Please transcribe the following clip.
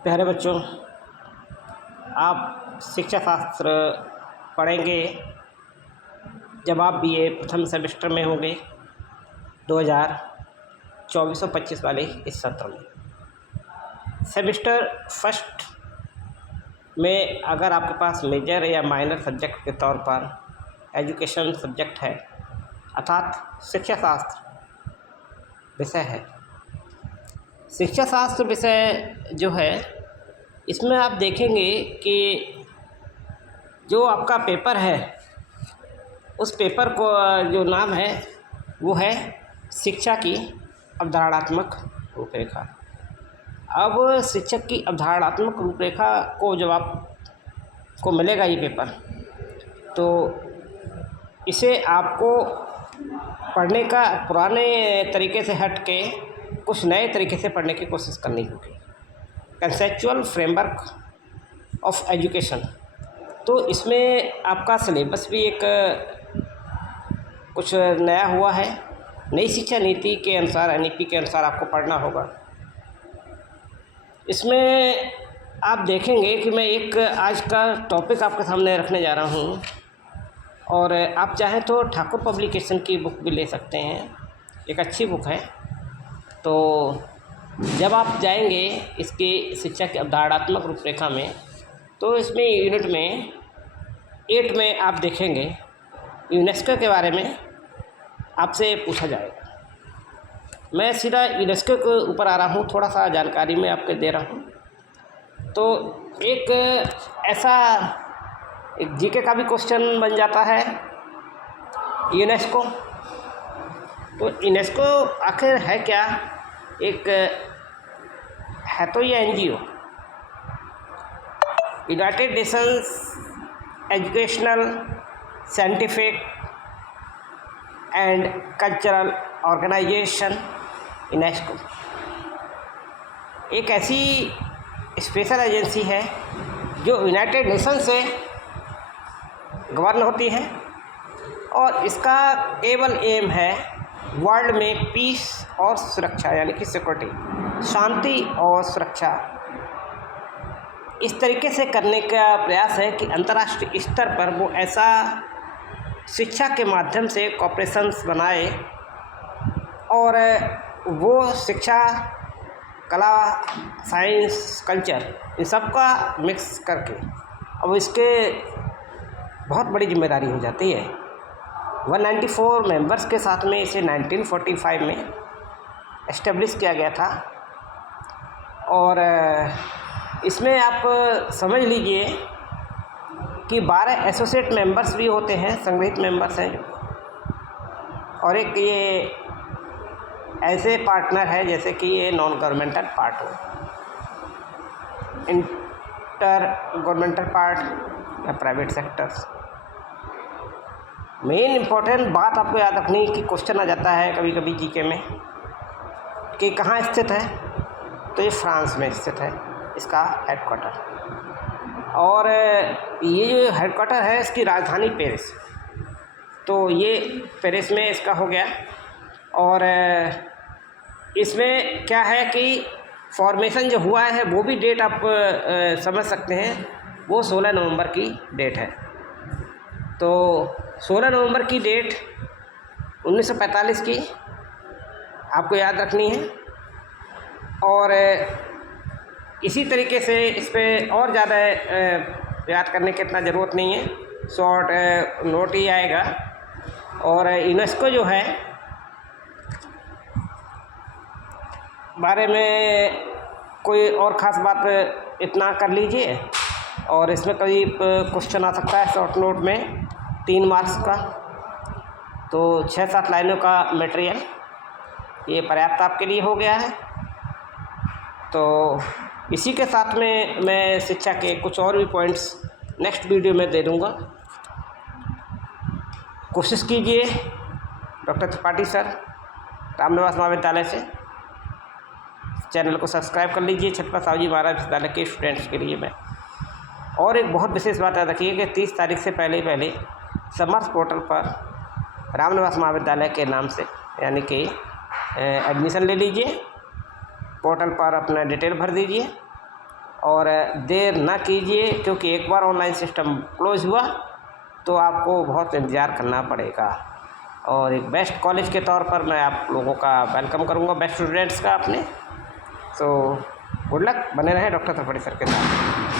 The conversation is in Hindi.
प्यारे बच्चों, आप शिक्षा शास्त्र पढ़ेंगे जब आप बीए प्रथम सेमेस्टर में होंगे 2024-25 वाले इस सत्र में। सेमेस्टर फर्स्ट में अगर आपके पास मेजर या माइनर सब्जेक्ट के तौर पर एजुकेशन सब्जेक्ट है अर्थात शिक्षा शास्त्र विषय है। शिक्षा शास्त्र विषय जो है इसमें आप देखेंगे कि जो आपका पेपर है उस पेपर को जो नाम है वो है शिक्षा की अवधारणात्मक रूपरेखा। अब शिक्षक की अवधारणात्मक रूपरेखा को जब आपको मिलेगा ये पेपर, तो इसे आपको पढ़ने का पुराने तरीके से हट के कुछ नए तरीके से पढ़ने की कोशिश करनी होगी। कंसेप्चुअल फ्रेमवर्क ऑफ एजुकेशन, तो इसमें आपका सिलेबस भी एक कुछ नया हुआ है। नई शिक्षा नीति के अनुसार एनईपी के अनुसार आपको पढ़ना होगा। इसमें आप देखेंगे कि मैं एक आज का टॉपिक आपके सामने रखने जा रहा हूँ, और आप चाहें तो ठाकुर पब्लिकेशन की बुक भी ले सकते हैं, एक अच्छी बुक है। तो जब आप जाएंगे इसकी शिक्षा की अवधारणात्मक रूपरेखा में, तो इसमें यूनिट में 8 में आप देखेंगे यूनेस्को के बारे में आपसे पूछा जाएगा। मैं सीधा यूनेस्को के ऊपर आ रहा हूँ, थोड़ा सा जानकारी मैं आपको दे रहा हूँ। तो एक ऐसा एक जीके का भी क्वेश्चन बन जाता है यूनेस्को। तो यूनेस्को आखिर है क्या? एक है तो ये NGO, United Nations Educational Scientific and Cultural Organization UNESCO एक ऐसी स्पेशल एजेंसी है जो यूनाइटेड नेशन से गवर्न होती है, और इसका केवल एम है वर्ल्ड में पीस और सुरक्षा, यानी कि सिक्योरिटी, शांति और सुरक्षा इस तरीके से करने का प्रयास है कि अंतर्राष्ट्रीय स्तर पर वो ऐसा शिक्षा के माध्यम से कॉपरेशंस बनाए, और वो शिक्षा, कला, साइंस, कल्चर इन सब का मिक्स करके अब इसके बहुत बड़ी जिम्मेदारी हो जाती है। 194 मेंबर्स के साथ में इसे 1945 में एस्टेब्लिश किया गया था, और इसमें आप समझ लीजिए कि 12 एसोसिएट मेंबर्स भी होते हैं, संग्रहित मेंबर्स हैं जो, और एक ये ऐसे पार्टनर है जैसे कि ये नॉन गवर्नमेंटल पार्ट हो, इंटर गवर्नमेंटल पार्ट या प्राइवेट सेक्टर्स। मेन इम्पोर्टेंट बात आपको याद रखनी कि क्वेश्चन आ जाता है कभी कभी जीके में कि कहाँ स्थित है, तो ये फ्रांस में स्थित है इसका हेडक्वार्टर, और ये जो हेडक्वार्टर है इसकी राजधानी पेरिस, तो ये पेरिस में इसका हो गया। और इसमें क्या है कि फॉर्मेशन जो हुआ है वो भी डेट आप समझ सकते हैं, वो 16 नवंबर की डेट है। तो 16 नवंबर की डेट 1945 की आपको याद रखनी है, और इसी तरीके से इस पर और ज़्यादा याद करने की इतना ज़रूरत नहीं है, शॉर्ट नोट ही आएगा। और यूनेस्को जो है बारे में कोई और ख़ास बात इतना कर लीजिए, और इसमें करीब क्वेश्चन आ सकता है शॉर्ट नोट में 3 मार्क्स का, तो 6-7 लाइनों का मटेरियल ये पर्याप्त आपके लिए हो गया है। तो इसी के साथ में मैं शिक्षा के कुछ और भी पॉइंट्स नेक्स्ट वीडियो में दे दूँगा। कोशिश कीजिए डॉक्टर त्रिपाठी सर, रामनिवास महाविद्यालय से, चैनल को सब्सक्राइब कर लीजिए छत्रपति साहू जी महाराज विद्यालय के स्टूडेंट्स के लिए। मैं और एक बहुत विशेष बात याद रखिए कि 30 तारीख से पहले समर्थ पोर्टल पर रामनिवास महाविद्यालय के नाम से यानी कि एडमिशन ले लीजिए, पोर्टल पर अपना डिटेल भर दीजिए, और देर ना कीजिए, क्योंकि एक बार ऑनलाइन सिस्टम क्लोज़ हुआ तो आपको बहुत इंतज़ार करना पड़ेगा। और एक बेस्ट कॉलेज के तौर पर मैं आप लोगों का वेलकम करूँगा, बेस्ट स्टूडेंट्स का अपने। सो गुड लक, बने रहें डॉक्टर त्रिपाठी सर के साथ।